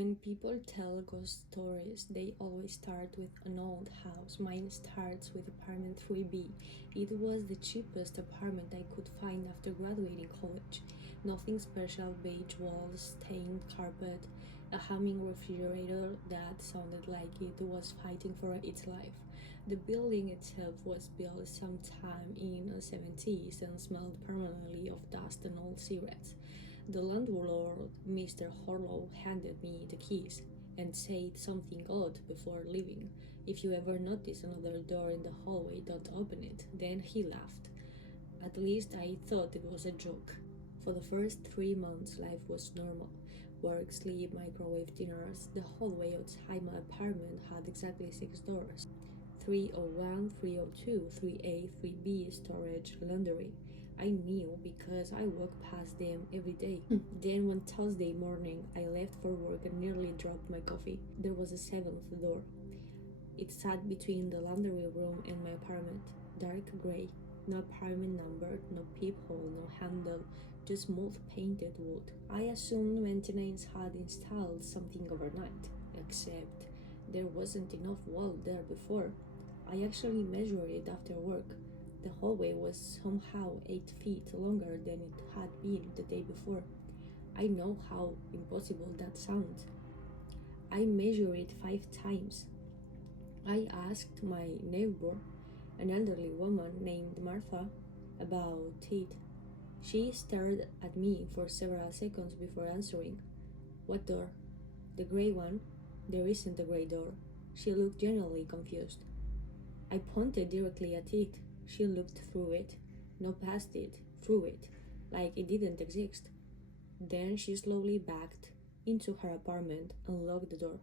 When people tell ghost stories, they always start with an old house. Mine starts with apartment 3B. It was the cheapest apartment I could find after graduating college. Nothing special, beige walls, stained carpet, a humming refrigerator that sounded like it was fighting for its life. The building itself was built sometime in the 70s and smelled permanently of dust and old cigarettes. The landlord, Mr. Horlow, handed me the keys and said something odd before leaving. If you ever notice another door in the hallway, don't open it. Then he laughed. At least I thought it was a joke. For the first 3 months, life was normal. Work, sleep, microwave dinners. The hallway outside my apartment had exactly 6 doors. 301, 302, 3A, 3B, storage, laundry. I knew because I walked past them every day. Then one Thursday morning, I left for work and nearly dropped my coffee. There was a seventh door. It sat between the laundry room and my apartment. Dark gray, no apartment number, no peephole, no handle, just mold painted wood. I assumed maintenance had installed something overnight, except there wasn't enough wall there before. I actually measured it after work. The hallway was somehow 8 feet longer than it had been the day before. I know how impossible that sounds. I measured it 5 times. I asked my neighbor, an elderly woman named Martha, about it. She stared at me for several seconds before answering. What door? The gray one? There isn't a gray door. She looked genuinely confused. I pointed directly at it. She looked through it, no past it, through it, like it didn't exist. Then she slowly backed into her apartment and locked the door.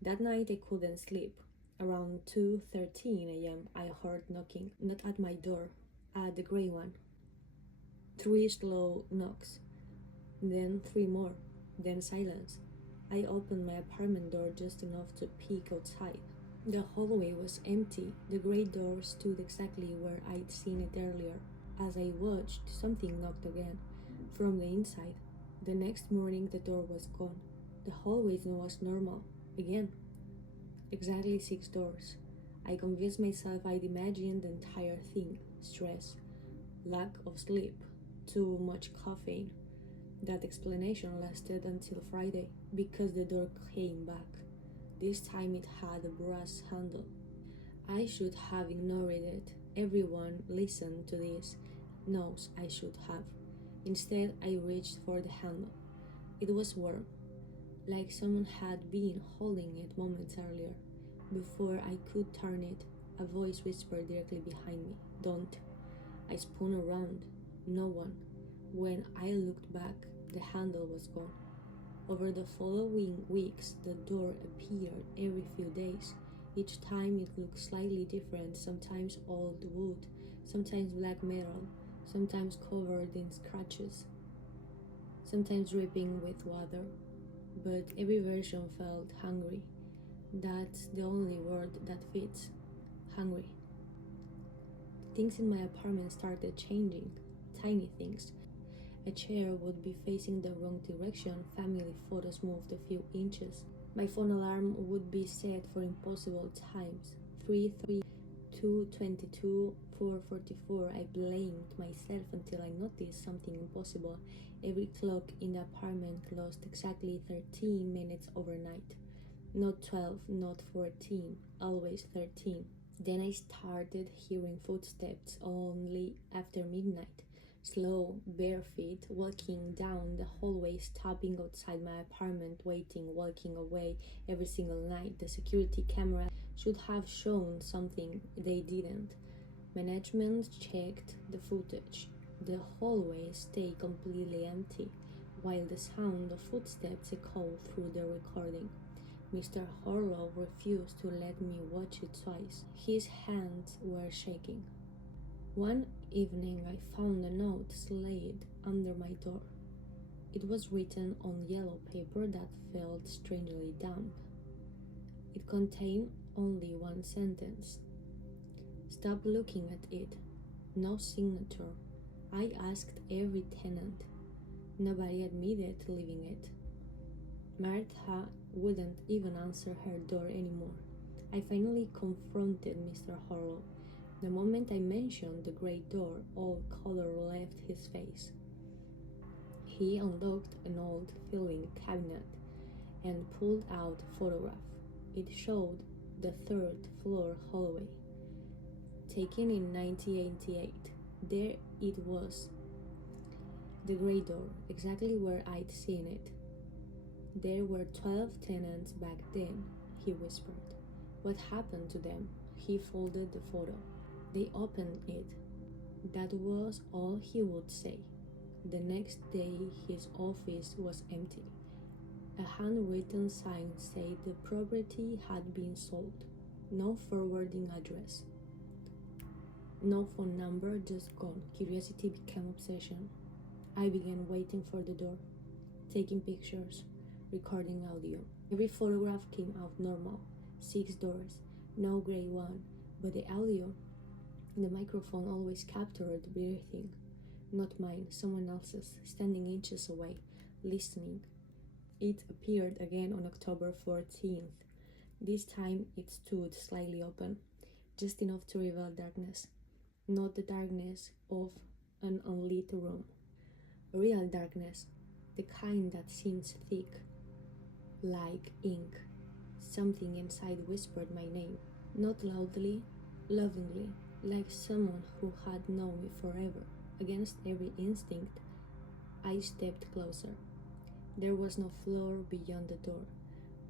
That night I couldn't sleep. Around 2:13 a.m. I heard knocking, not at my door, at the gray one. 3 slow knocks, then 3 more, then silence. I opened my apartment door just enough to peek outside. The hallway was empty. The gray door stood exactly where I'd seen it earlier. As I watched, something knocked again, from the inside. The next morning, the door was gone. The hallway was normal. Again. Exactly 6 doors. I convinced myself I'd imagined the entire thing. Stress, lack of sleep, too much caffeine. That explanation lasted until Friday, because the door came back. This time it had a brass handle. I should have ignored it. Everyone listened to this knows I should have. Instead, I reached for the handle. It was warm, like someone had been holding it moments earlier. Before I could turn it, a voice whispered directly behind me, "Don't." I spun around. No one. When I looked back, the handle was gone. Over the following weeks, the door appeared every few days. Each time it looked slightly different, sometimes old wood, sometimes black metal, sometimes covered in scratches, sometimes dripping with water. But every version felt hungry. That's the only word that fits. Hungry. Things in my apartment started changing. Tiny things. A chair would be facing the wrong direction, family photos moved a few inches. My phone alarm would be set for impossible times. 3:03, 2:22, 4:44. I blamed myself until I noticed something impossible. Every clock in the apartment closed exactly 13 minutes overnight. Not 12, not 14, always 13. Then I started hearing footsteps only after midnight. Slow, bare feet, walking down the hallway, stopping outside my apartment, waiting, walking away every single night. The security camera should have shown something, they didn't. Management checked the footage. The hallway stayed completely empty, while the sound of footsteps echoed through the recording. Mr. Horlow refused to let me watch it twice. His hands were shaking. One evening I found a note slid under my door. It was written on yellow paper that felt strangely damp. It contained only one sentence. Stop looking at it. No signature. I asked every tenant. Nobody admitted leaving it. Martha wouldn't even answer her door anymore. I finally confronted Mr. Horrell. The moment I mentioned the great door, all color left his face. He unlocked an old filing cabinet and pulled out a photograph. It showed the third floor hallway, taken in 1988. There it was, the great door, exactly where I'd seen it. There were 12 tenants back then, he whispered. What happened to them? He folded the photo. They opened it. That was all he would say. The next day, his office was empty. A handwritten sign said the property had been sold. No forwarding address. No phone number, just gone. Curiosity became obsession. I began waiting for the door, taking pictures, recording audio. Every photograph came out normal. 6 doors, no gray one, but the audio, the microphone always captured breathing. Not mine, someone else's, standing inches away, listening. It appeared again on October 14th. This time it stood slightly open, just enough to reveal darkness. Not the darkness of an unlit room. Real darkness, the kind that seems thick, like ink. Something inside whispered my name, not loudly, lovingly, like someone who had known me forever. Against every instinct, I stepped closer. There was no floor beyond the door,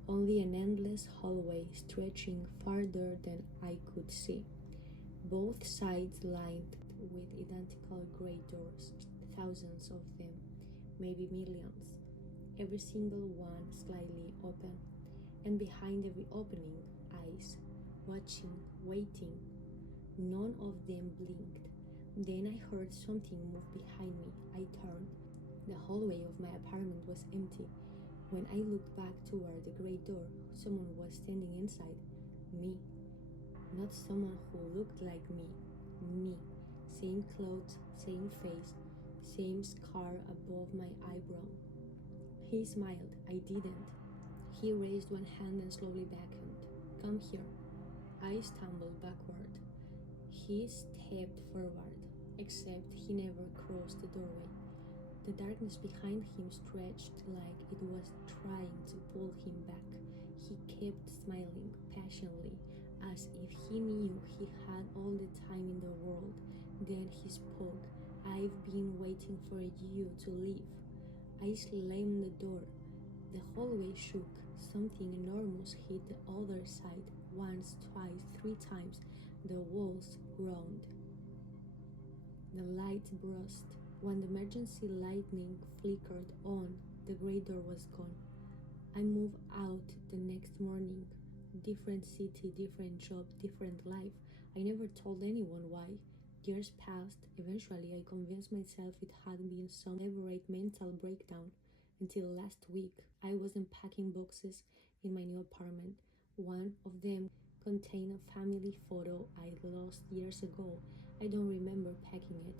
only an endless hallway stretching farther than I could see. Both sides lined with identical gray doors, thousands of them, maybe millions, every single one slightly open, and behind every opening, eyes, watching, waiting. None of them blinked. Then I heard something move behind me. I turned. The hallway of my apartment was empty. When I looked back toward the great door, someone was standing inside. Me. Not someone who looked like me. Me. Same clothes, same face, same scar above my eyebrow. He smiled. I didn't. He raised one hand and slowly beckoned. Come here. I stumbled backward. He stepped forward, except he never crossed the doorway. The darkness behind him stretched like it was trying to pull him back. He kept smiling passionately, as if he knew he had all the time in the world. Then he spoke. I've been waiting for you to leave. I slammed the door. The hallway shook. Something enormous hit the other side. Once, twice, 3 times. The walls groaned. The light burst. When the emergency lightning flickered on, the grey door was gone. I moved out the next morning. Different city, different job, different life. I never told anyone why. Years passed. Eventually, I convinced myself it had been some elaborate mental breakdown. Until last week, I was unpacking boxes in my new apartment. One of them contained a family photo I lost years ago. I don't remember packing it.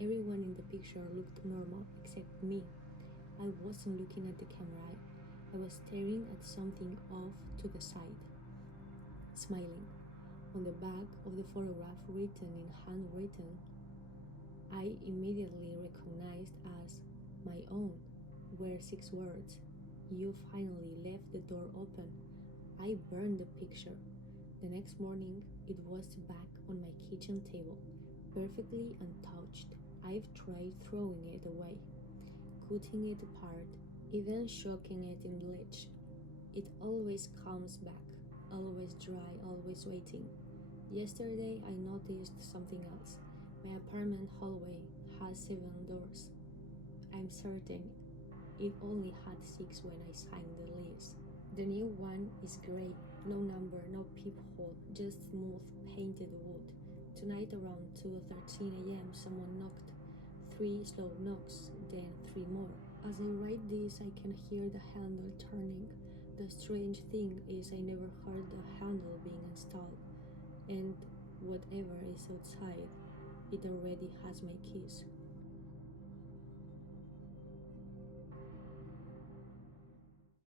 Everyone in the picture looked normal except me. I wasn't looking at the camera. I was staring at something off to the side, smiling. On the back of the photograph, written in handwritten, I immediately recognized as my own, were 6 words. You finally left the door open. I burned the picture. The next morning, it was back on my kitchen table, perfectly untouched. I've tried throwing it away, cutting it apart, even soaking it in bleach. It always comes back, always dry, always waiting. Yesterday, I noticed something else. My apartment hallway has 7 doors. I'm certain it only had 6 when I signed the lease. The new one is gray, no number, no peephole, just smooth painted wood. Tonight around 2:13 a.m. someone knocked. 3 slow knocks, then 3 more. As I write this, I can hear the handle turning. The strange thing is I never heard the handle being installed. And whatever is outside, it already has my keys.